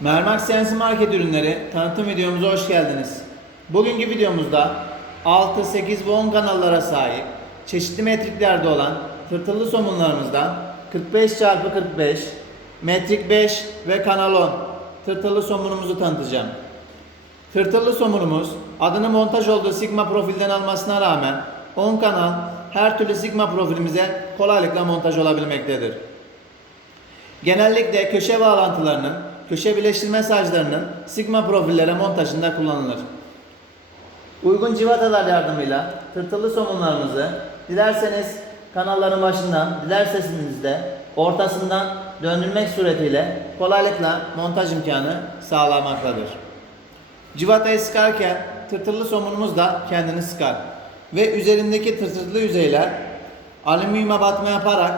Mermak CNC Market ürünleri tanıtım videomuza hoş geldiniz. Bugünkü videomuzda 6, 8 ve 10 kanallara sahip çeşitli metriklerde olan tırtıllı somunlarımızdan 45x45, metrik 5 ve kanal 10 tırtıllı somunumuzu tanıtacağım. Tırtıllı somunumuz adını montaj olduğu Sigma profilden almasına rağmen 10 kanal her türlü Sigma profilimize kolaylıkla montaj olabilmektedir. Genellikle köşe bağlantılarının, köşe birleştirme saclarının Sigma profillere montajında kullanılır. Uygun civatalar yardımıyla tırtıllı somunlarımızı dilerseniz kanalların başından, dilerseniz de ortasından döndürmek suretiyle kolaylıkla montaj imkanı sağlamaktadır. Civatayı sıkarken tırtıllı somunumuz da kendini sıkar. Ve üzerindeki tırtırlı yüzeyler alüminyuma batma yaparak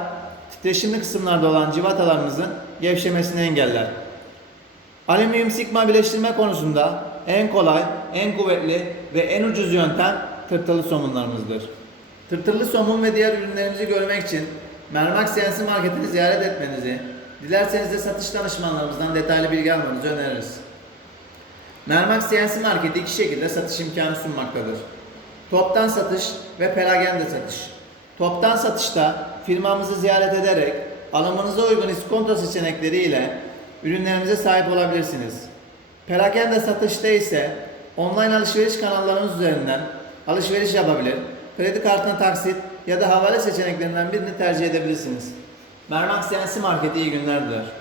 titreşimli kısımlarda olan civatalarımızın gevşemesini engeller. Alüminyum sigma birleştirme konusunda en kolay, en kuvvetli ve en ucuz yöntem tırtılı somunlarımızdır. Tırtılı somun ve diğer ürünlerimizi görmek için Mermak CNC Market'ini ziyaret etmenizi, dilerseniz de satış danışmanlarımızdan detaylı bilgi almanızı öneririz. Mermak CNC Marketi iki şekilde satış imkanı sunmaktadır. Toptan satış ve perakende satış. Toptan satışta firmamızı ziyaret ederek alımınıza uygun iskonto seçenekleri ile ürünlerimize sahip olabilirsiniz. Perakende satışta ise online alışveriş kanallarımız üzerinden alışveriş yapabilir, kredi kartına taksit ya da havale seçeneklerinden birini tercih edebilirsiniz. Mermak CNC Marketi iyi günler diler.